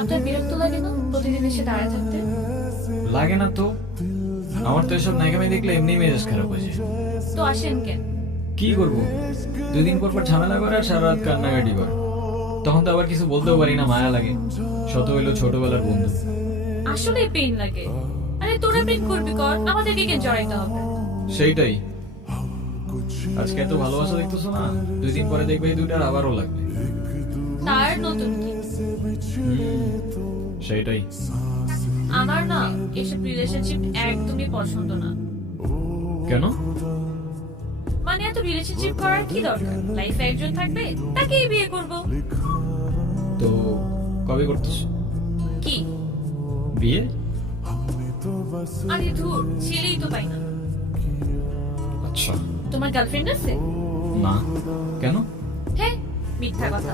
আপনার বিরক্ত লাগে না প্রতিদিন এসে দাঁড়ায় থাকতে? লাগে না তো, আমার তো এসব নায়িকামি দেখলে এমনি মেজাজ খারাপ হয়ে যায়। তো আসেন কেন? কি করবো, 2 দিন পর পর ঝামেলা করে আর সারা রাত কান্নাকাটি করে। তখন তো আবার কিছু বলতেও পারি না, মায়া লাগে। শত হইলো ছোটবেলার বন্ধু। আসলে পেইন লাগে। আরে তোরা প্রেম করবি কর, আমাদেরকে কেন জড়াইতে হবে? সেইটাই, আজকে এত ভালোবাসা দেখতেছো না, 2 দিন পরে দেখবে এই দুটার আবারও লাগবে। তার নতুন কি? সেইটাই। আমার না এসব রিলেশনশিপ একদমই পছন্দ না। কেন? মানে এত রিলেশনশিপ করার কি দরকার? লাইফে একজন থাকবে, তাকেই বিয়ে করব। তো কবে করতেছো কি বিয়ে? আরে ধুর, ছেলেই তো পাই না। আচ্ছা। তোমার গার্লফ্রেন্ড আছে? না। কেন? হ্যাঁ, মিথ্যা কথা।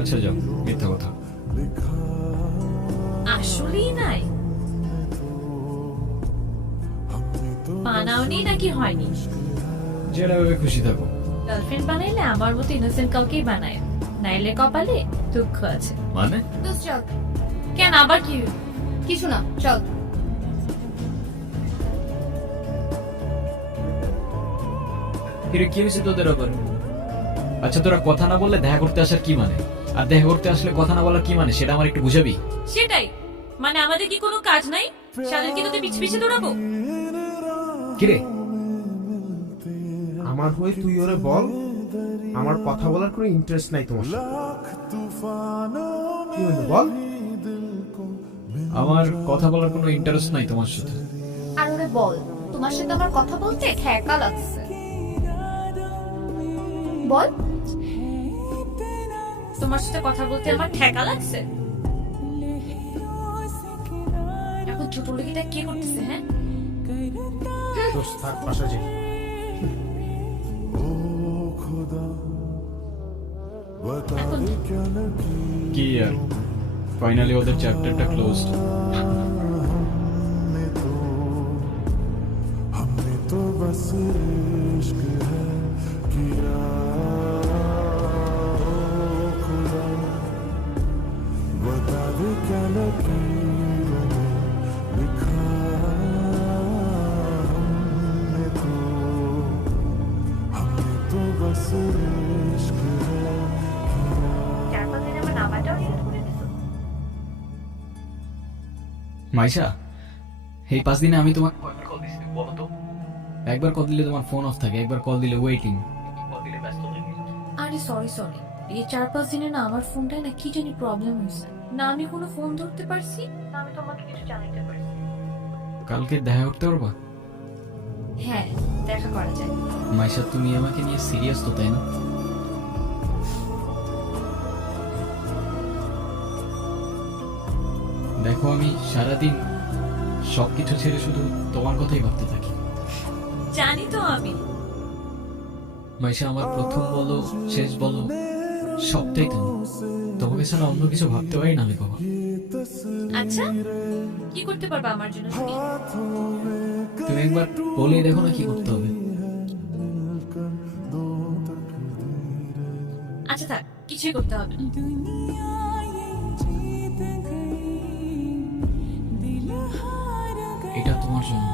আচ্ছা যাও, মিথ্যা কথা। আসলেই নাই? বানাওনি নাকি হয়নি? যেটা ভেবে খুশি থাকো। গার্লফ্রেন্ড বানাইলে আমার মতো ইনোসেন্ট কাউকেই বানায়, নাইলে কপালে দুঃখ আছে। মানে? চল। কেন আবার কি? কিছু না, চল। কিরে, কি হয়েছে তোদের আবার? আচ্ছা, তোরা কথা না বললে দেখা করতে আসার কি মানে? আর দেখা করতে আসলে কথা না বলার কি মানে, সেটা আমার একটু বুঝাবি? সেটাই মানে, আমাদের কি কোনো কাজ নাই? সারাদিন কি তোকে পিছে পিছে দৌড়াবো? কিরে, আমার হয়ে তুই ওরে বল, আমার কথা বলার কোনো ইন্টারেস্ট নাই তোমার সাথে। কি হলো বল? আমার কথা বলার কোনো ইন্টারেস্ট নাই তোমার সাথে। আর ওরে বল, তোমার সাথে আমার কথা বলতে ঠেকা লাগছে। বল। তোমার সাথে কথা বলতে আমার ঠেকা লাগছে? এখন ছোট লোকিটা কে করতেছে? হ্যাঁ, দোষ থাক, পাশা যাই। এখন কি আর, ফাইনালি ওদের চ্যাপ্টারটা ক্লোজড। মাইশা, এই 5 দিনে আমি তোমাকে কয়বার কল দিছি বলো তো? একবার কল দিলে তোমার ফোন অফ থাকে, একবার কল দিলে ওয়েটিং, কল দিলে ব্যস্ত থাকে। আরে সরি, এই 4-5 দিনে না আমার ফোনটায় না কি জানি প্রবলেম হয়েছে। না আমি কোনো ফোন ধরতে পারছি, না আমি তোমাকে কিছু জানাইতে পারছি। কালকে দেখা করতে পারবা? হ্যাঁ, দেখা করা যায়। মাইশা, তুমি আমাকে নিয়ে সিরিয়াস তো, তাই না? দেখো, আমি সারাদিন সবকিছু ছেড়ে শুধু তোমার কথাই ভাবতে থাকি। জানি তো আমি। মাইশা, আমার প্রথম বলো শেষ বলো সবটাই তুমি। তোমাকে ছাড়া অন্য কিছু ভাবতে পারি না আমি কখন। আচ্ছা, কি করতে পারবা আমার জন্য তুমি? তুমি একবার বলেই দেখো না কি করতে হবে। আচ্ছা থাক, কিছুই করতে হবে না। এটা তোমার জন্য।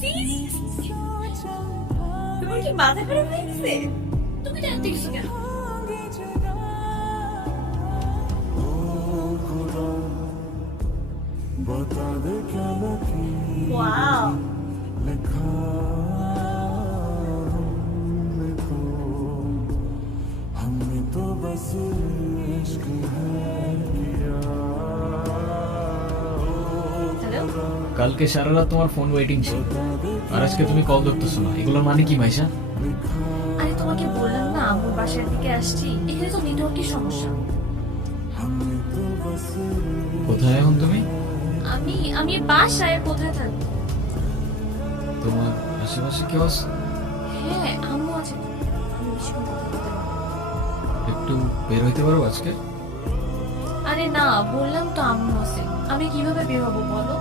Seriously? তোমার কি মাথা খারাপ হয়ে গেছে? তুমি জানতে কিছু কেন? Wow! Hello? কালকে সারা রাত তোমার ফোন ওয়েটিং ছিল, আর আজকে তুমি কল ধরতেছো না, এগুলোর মানে কি মাইশা? আরে তোমাকে বললাম না আম্মুর বাসার দিকে আসছি, এখানে তো নেটওয়ার্কের সমস্যা। কোথায় এখন তুমি? আমি বাসায়, কোথায় থাকবো? তোমার আশেপাশে কেউ আছে? হ্যাঁ, আম্মু আছে। আমি বেশিক্ষণ কথা বলতে পারবো না। একটু বের হইতে পারো আজকে? আরে না, বললাম তো আম্মু আছে। আমি কিভাবে বের হবো বলো?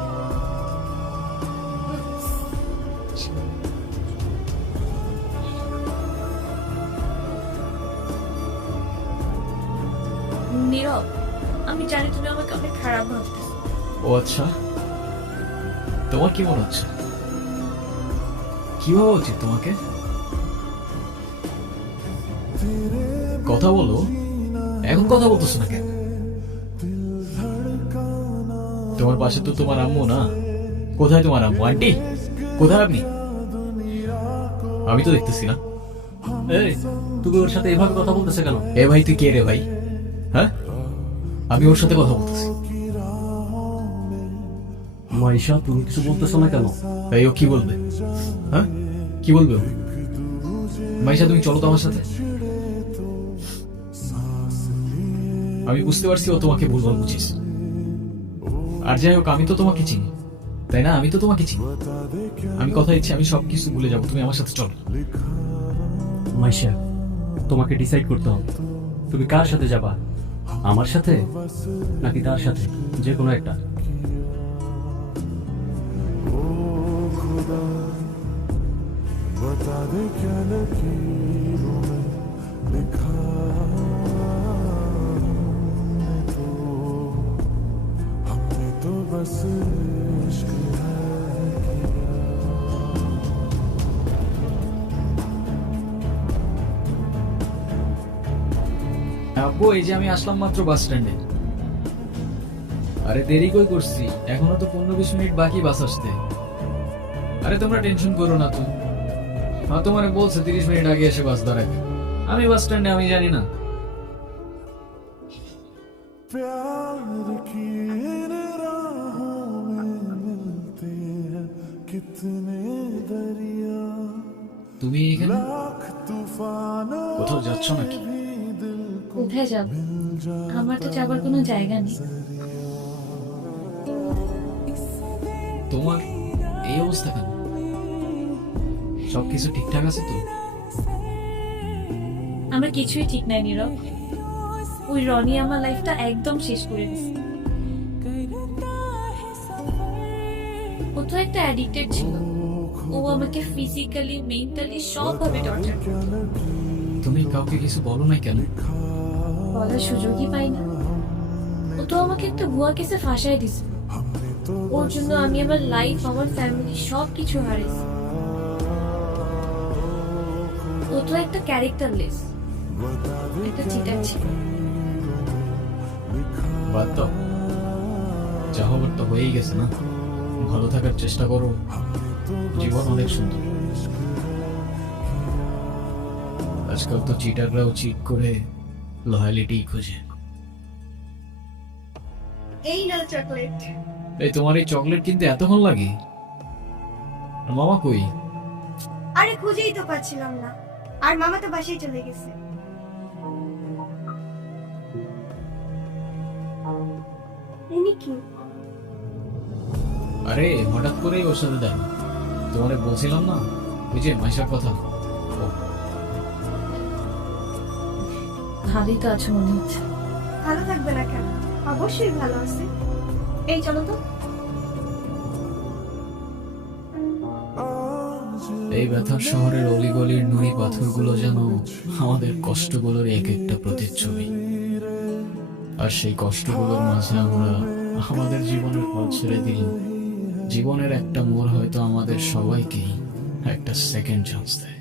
নীরব, আমি জানি তুমি আমাকে অনেক খারাপ ভাবতেছো। ও আচ্ছা, তোমার কি মনে হচ্ছে? কি ভাবা উচিত তোমাকে? কথা বলো, এখন কথা বলতেছো না কেন? তোমার পাশে তো তোমার আম্মু না? কোথায় তোমার আম্মু? আন্টি কোথায় আপনি? আমি তো দেখতেছি না। এই, তুমি ওর সাথে এভাবে কথা বলতেছে কেন? এ ভাই তুই কে রে ভাই? হ্যাঁ, আমি ওর সাথে কথা বলতেছি। মাইশা, তুমি কিছু বলতেছো না কেন? তাই ও কি বলবে? হ্যাঁ, কি বলবে ও? মাইশা তুমি চলো তো আমার সাথে। আমি বুঝতে পারছি ও তোমাকে ভুলভাল বুঝিস। আর যাই হোক, আমি তো তোমাকে চিনি, তাই না? আমি তো তোমাকে চিনি। আমি কথা দিচ্ছি, আমি সবকিছু ভুলে যাবো, তুমি আমার সাথে চলো। মাইশা, তোমাকে ডিসাইড করতে হবে তুমি কার সাথে যাবা, আমার সাথে নাকি তার সাথে, যে কোনো একটা। बता दे क्या लकीरों में लिखा हमने तो बस इश्क है আব্বু, এই যে আমি আসলাম মাত্র বাস স্ট্যান্ডে। আরে দেরি কই করছি, এখনো তো 15-20 মিনিট বাকি বাস আসতে। আরে তোমরা টেনশন করো না তো। তোমারে বলছে 30 মিনিট আগে এসে বাস দাঁড়াবে। আমি বাস স্ট্যান্ডে, আমি জানি না। प्यार की इन राहों में मिलते हैं कितने दरिया তুমি এখানে लाख तूफानों কোথাও যাচ্ছ নাকি? भी दिल কোথায় যাব? আমার তো যাবার কোনো জায়গা নেই। তোমার এই অবস্থা কেন? সবকিছু ঠিকঠাক আছে তো? আমার কিছুই ঠিক নাই নীরব। ওই রনি আমার লাইফটা একদম শেষ করে দিছে। ও তো একটা অ্যাডিক্টেড ছিল। ও আমাকে ফিজিক্যালি, মেন্টালি সবভাবে টর্চার করত। তুমি কাউকে কিছু বলো না কেন? বলার সুযোগই পাই না। ও তো আমাকে একটা ভুয়া কেসে ফাঁসাই দিছে। ওর জন্য আমি আমার লাইফ, আমার ফ্যামিলি সবকিছু হারিয়েছি। ও তো একটা ক্যারেক্টারলেস, একটা চিটার ছিল। বাদ দাও, যা হবার তো হয়েই গেছে না। ভালো থাকার চেষ্টা করো, জীবন অনেক সুন্দর। আজকাল তো চিটাররাও চিট করে লয়ালিটি খোঁজে। এই নাও চকলেট। এই তোমার এই চকলেট কিনতে এতক্ষণ লাগে? আর মামা কই? আরে খুঁজেই তো পাচ্ছিলাম না, আর মামা তো বাসায় চলে গেছে। ইনি কি? আরে হঠাৎ করেই ওর সাথে দেখা। তোমারে বলছিলাম না ওই যে মাইশার কথা। ও, ভালোই তো আছে মনে হচ্ছে। ভালো থাকবে না কেন? অবশ্যই ভালো আছে। এই চলো তো। এই ব্যথার শহরের অলিগলির নুড়ি পাথরগুলো যেন আমাদের কষ্টগুলোর এক একটা প্রতিচ্ছবি। আর সেই কষ্টগুলোর মাঝে আমরা আমাদের জীবনের পথ ছেড়ে দিলাম। জীবনের একটা মোড় হয়তো আমাদের সবাইকেই একটা সেকেন্ড চান্স দেয়।